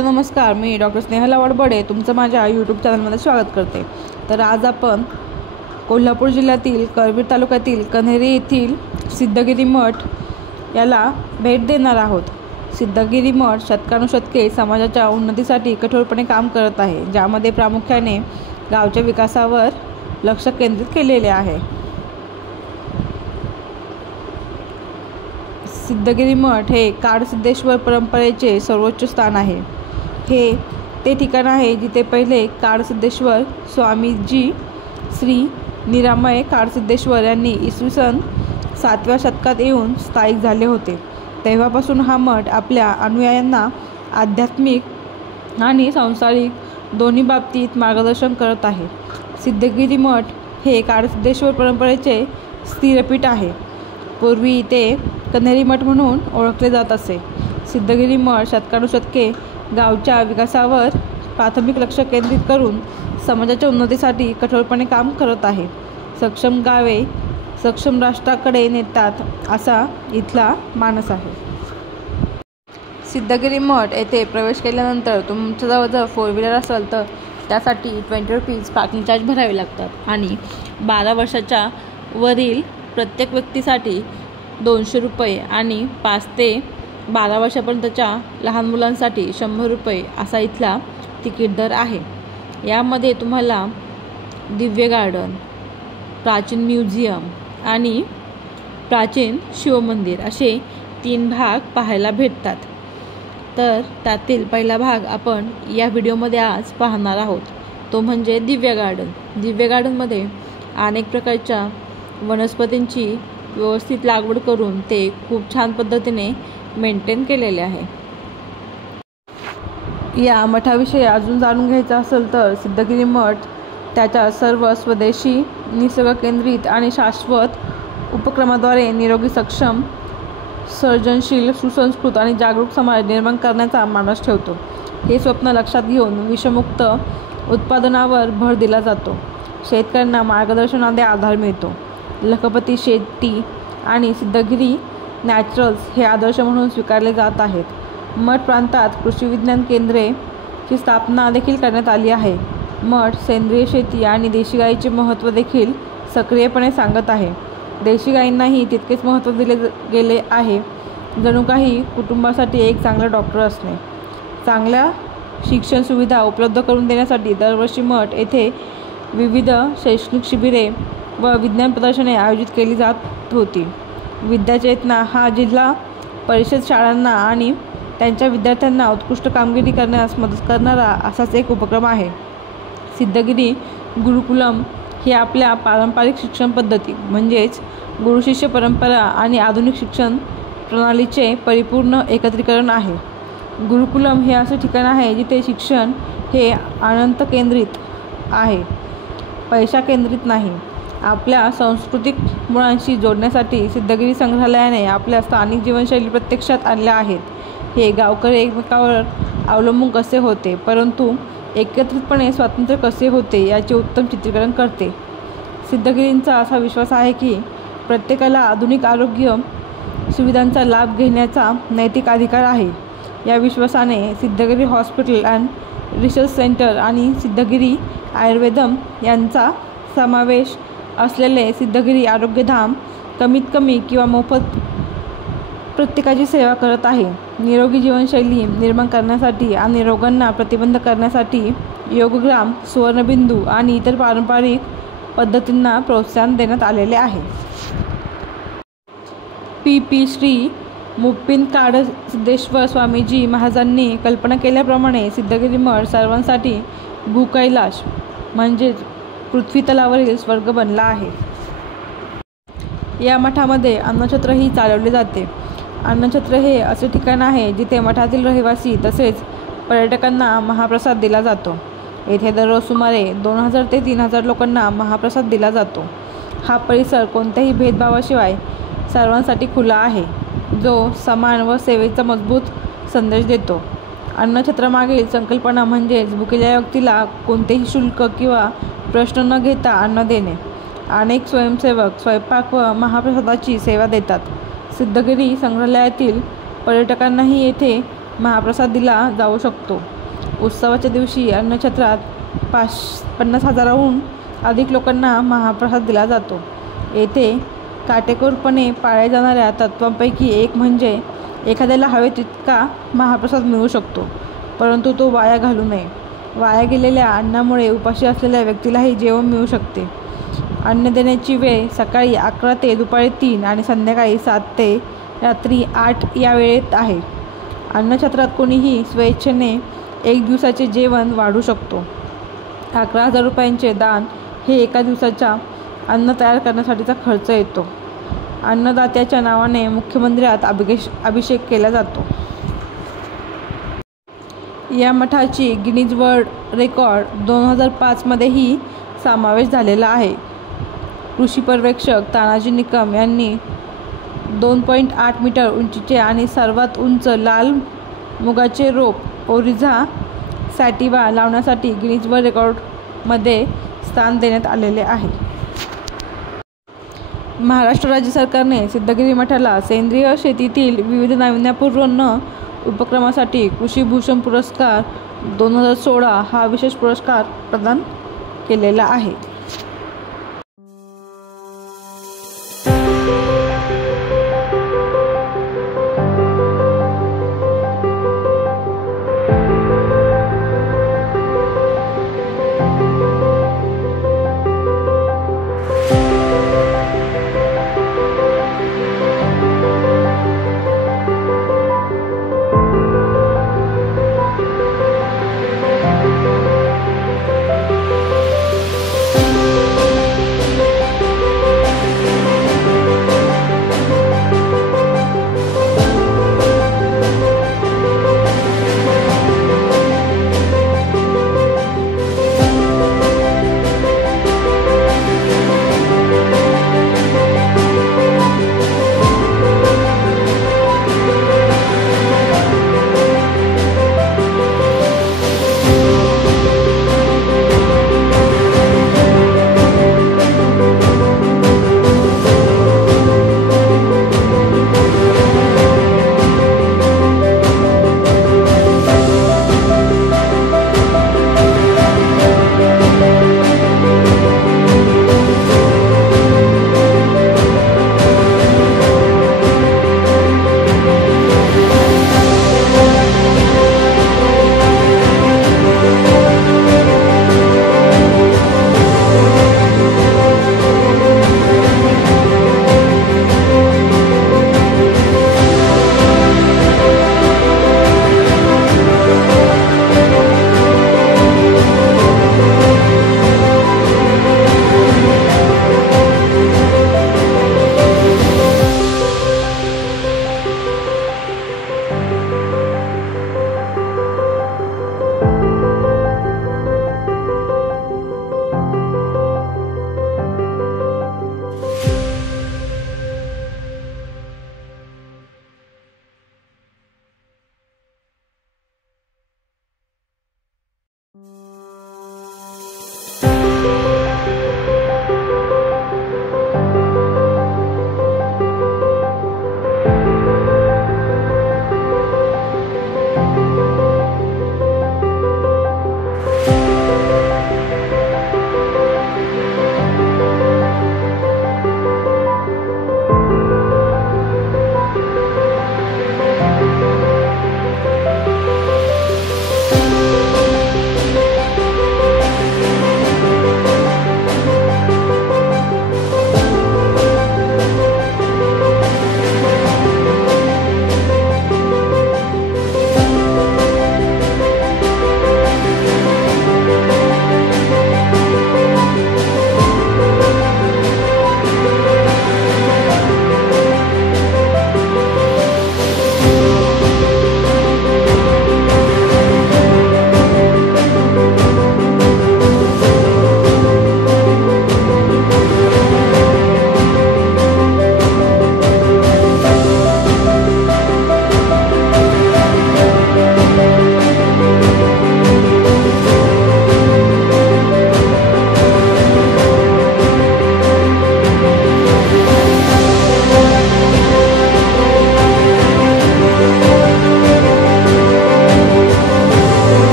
Hello नमस्कार, मी doctor Snehala वडबडे तुमचं माझ्या यूट्यूब चॅनलमध्ये स्वागत करते। तर आज आपण कोल्हापूर जिल्ह्यातील करवीर तालुक्यातील कन्हेरी येथील सिद्धगिरी मठ याला भेट देणार आहोत। सिद्धगिरी मठ शतकानुशतके समाजाच्या उन्नतीसाठी कठोरपणे काम करत आहे, ज्यामध्ये प्रामुख्याने गावच्या विकासावर लक्ष केंद्रित केलेले आहे। सिद्धगिरी मठ हे काडसिद्धेश्वर परंपरेचे सर्वोच्च स्थान आहे। हे ते ठिकाण आहे जिथे पहिले काडसिद्धेश्वर स्वामीजी श्री निरामय काडसिद्धेश्वर यांनी इसवी सन 7व्या शतकात येऊन स्थायिक झाले होते। तेव्हापासून हा मठ आपल्या अनुयायांना आध्यात्मिक आणि सांसारिक दोन्ही बाबतीत मार्गदर्शन करत आहे। सिद्धगिरी मठ हे काडसिद्धेश्वर परंपरेचे स्थिरपीठ आहे। पूर्वी ते कन्हेरी मठ म्हणून ओळखले जात असे। सिद्धगिरी मठ शतकानुशतके गावच्या विकासावर प्राथमिक लक्ष केंद्रित करून समाजाच्या उन्नतीसाठी कठोरपणे काम करत आहे। सक्षम गावे सक्षम राष्ट्राकडे नेतात असा इथला मानस आहे। सिद्धगिरी मठ येथे प्रवेश केल्यानंतर तुमच्याजवळ जर 4 व्हीलर असेल तर त्यासाठी 20 रुपीज पार्किंग चार्ज भरावे लागतात आणि 12 वर्षाच्या वरील प्रत्येक व्यक्तीसाठी 200 रुपये आणि 5 ते 12 वर्षापर्यंतच्या लहान मुलांसाठी 100 रुपये असा इथला तिकीट दर आहे। यामध्ये तुम्हाला दिव्य गार्डन, प्राचीन म्युझियम आणि प्राचीन शिवमंदिर असे 3 भाग पाहायला भेटतात। तर त्यातील पहिला भाग आपण या व्हिडिओमध्ये आज पाहणार आहोत, तो म्हणजे दिव्य गार्डन। दिव्य गार्डनमध्ये अनेक प्रकारच्या वनस्पतींची व्यवस्थित लागवड करून ते खूप छान पद्धतीने मेंटेन केलेले आहे। या मठाविषयी अजून जाणून घ्यायचं असेल तर सिद्धगिरी मठ त्याच्या सर्व स्वदेशी, निसर्ग केंद्रित आणि शाश्वत उपक्रमाद्वारे निरोगी, सक्षम, सर्जनशील, सुसंस्कृत आणि जागरूक समाज निर्माण करण्याचा मानस ठेवतो। हे स्वप्न लक्षात घेऊन विषमुक्त उत्पादनावर भर दिला जातो। शेतकऱ्यांना मार्गदर्शनाने आधार मिळतो। लखपती शेती आणि सिद्धगिरी नॅचरल्स हे आदर्श म्हणून स्वीकारले जात आहेत। मठ प्रांतात कृषी विज्ञान केंद्रेची स्थापना देखील करण्यात आली आहे। मठ सेंद्रिय शेती आणि देशी गाईचे महत्त्व देखील सक्रियपणे सांगत आहे। देशी गाईंनाही तितकेच महत्त्व दिले गेले आहे, जणू काही कुटुंबासाठी एक चांगला डॉक्टर असणे। चांगल्या शिक्षण सुविधा उपलब्ध करून देण्यासाठी दरवर्षी मठ येथे विविध शैक्षणिक शिबिरे व विज्ञान प्रदर्शने आयोजित केली जात होती। विद्याचेतना हा जिल्हा परिषद शाळांना आणि त्यांच्या विद्यार्थ्यांना उत्कृष्ट कामगिरी करण्यास मदत करणारा असाच एक उपक्रम आहे। सिद्धगिरी गुरुकुलम ही आपल्या पारंपरिक शिक्षण पद्धती म्हणजेच गुरुशिष्य परंपरा आणि आधुनिक शिक्षण प्रणालीचे परिपूर्ण एकत्रीकरण आहे। गुरुकुलम हे असे ठिकाण आहे जिथे शिक्षण हे अनंत केंद्रित आहे, पैसा केंद्रित नाही। आपल्या सांस्कृतिक मुळांशी जोडण्यासाठी सिद्धगिरी संग्रहालयाने आपल्या स्थानिक जीवनशैली प्रत्यक्षात आणल्या आहेत। हे गावकरी एकमेकांवर अवलंबून कसे होते, परंतु एकत्रितपणे स्वातंत्र्य कसे होते याचे उत्तम चित्रीकरण करते। सिद्धगिरींचा असा विश्वास आहे की प्रत्येकाला आधुनिक आरोग्य सुविधांचा लाभ घेण्याचा नैतिक अधिकार आहे। या विश्वासाने Siddhagiri hospital and research centre आणि सिद्धगिरी आयुर्वेदम यांचा समावेश असलेले सिद्धगिरी आरोग्यधाम कमीत कमी किंवा मोफत प्रत्येकाची सेवा करत आहे। निरोगी जीवनशैली निर्माण करण्यासाठी आणि रोगांना प्रतिबंध करण्यासाठी योगग्राम, सुवर्णबिंदू आणि इतर पारंपरिक पद्धतींना प्रोत्साहन देण्यात आलेले आहे। पी श्री मुप्पिन काडसिद्धेश्वर स्वामीजी महाराजांनी कल्पना केल्याप्रमाणे सिद्धगिरी मठ सर्वांसाठी भूकैलाश म्हणजेच पृथ्वीतलावरील स्वर्ग बनला आहे। या मठामध्ये अन्नछत्रही चालवले जाते। अन्नछत्र हे असे ठिकाण आहे जिथे मठातील रहिवासी तसेच पर्यटकांना महाप्रसाद दिला जातो। येथे दररोज सुमारे 2000 ते 3000 लोकांना महाप्रसाद दिला जातो। हा परिसर कोणत्याही भेदभावाशिवाय सर्वांसाठी खुला आहे, जो समान व सेवेचा मजबूत संदेश देतो। अन्नछत्रामागील संकल्पना म्हणजेच भुकेल्या व्यक्तीला कोणतेही शुल्क किंवा प्रश्न न घेता अन्न देणे। अनेक स्वयंसेवक स्वयंपाक व महाप्रसादाची सेवा देतात। सिद्धगिरी संग्रहालयातील पर्यटकांनाही येथे महाप्रसाद दिला जाऊ शकतो. उत्सवाच्या दिवशी अन्नछत्रात 50,000हून अधिक लोकांना महाप्रसाद दिला जातो. येथे काटेकोरपणे पाळल्या जाणाऱ्या तत्त्वांपैकी एक म्हणजे एखाद्याला हवे तितका महाप्रसाद मिळू शकतो, परंतु तो वाया घालू नये. वाया गेलेल्या अन्नामुळे उपाशी असलेल्या व्यक्तीलाही जेवण मिळू शकते. अन्न देण्याची वेळ सकाळी 11 ते दुपारी 3 आणि संध्याकाळी 7 ते रात्री 8 या वेळेत आहे. अन्नछत्रात कोणीही स्वेच्छेने 1 दिवसाचे जेवण वाढू शकतो. 11,000 रुपयांचे दान हे एका दिवसाच्या अन्न तयार करण्यासाठीचा खर्च येतो. अन्नदात्याच्या नावाने मुख्य मंदिरात अभिषेक केला जातो. या मठाची गिनीज वर्ल्ड रेकॉर्ड 2005 मध्येही समावेश झालेला आहे. कृषी पर्यवेक्षक तानाजी निकम यांनी 2.8 मीटर उंचीचे आणि सर्वात उंच लाल मुगाचे रोप ओरिझा सॅटिवा लावण्यासाठी गिनीज वर्ल्ड रेकॉर्डमध्ये स्थान देण्यात आलेले आहे. महाराष्ट्र राज्य सरकारने सिद्धगिरी मठाला सेंद्रिय शेतीतील विविध नाविन्यपूर्ण उपक्रमासाठी कृषी भूषण पुरस्कार 2016 हा विशेष पुरस्कार प्रदान केलेला आहे.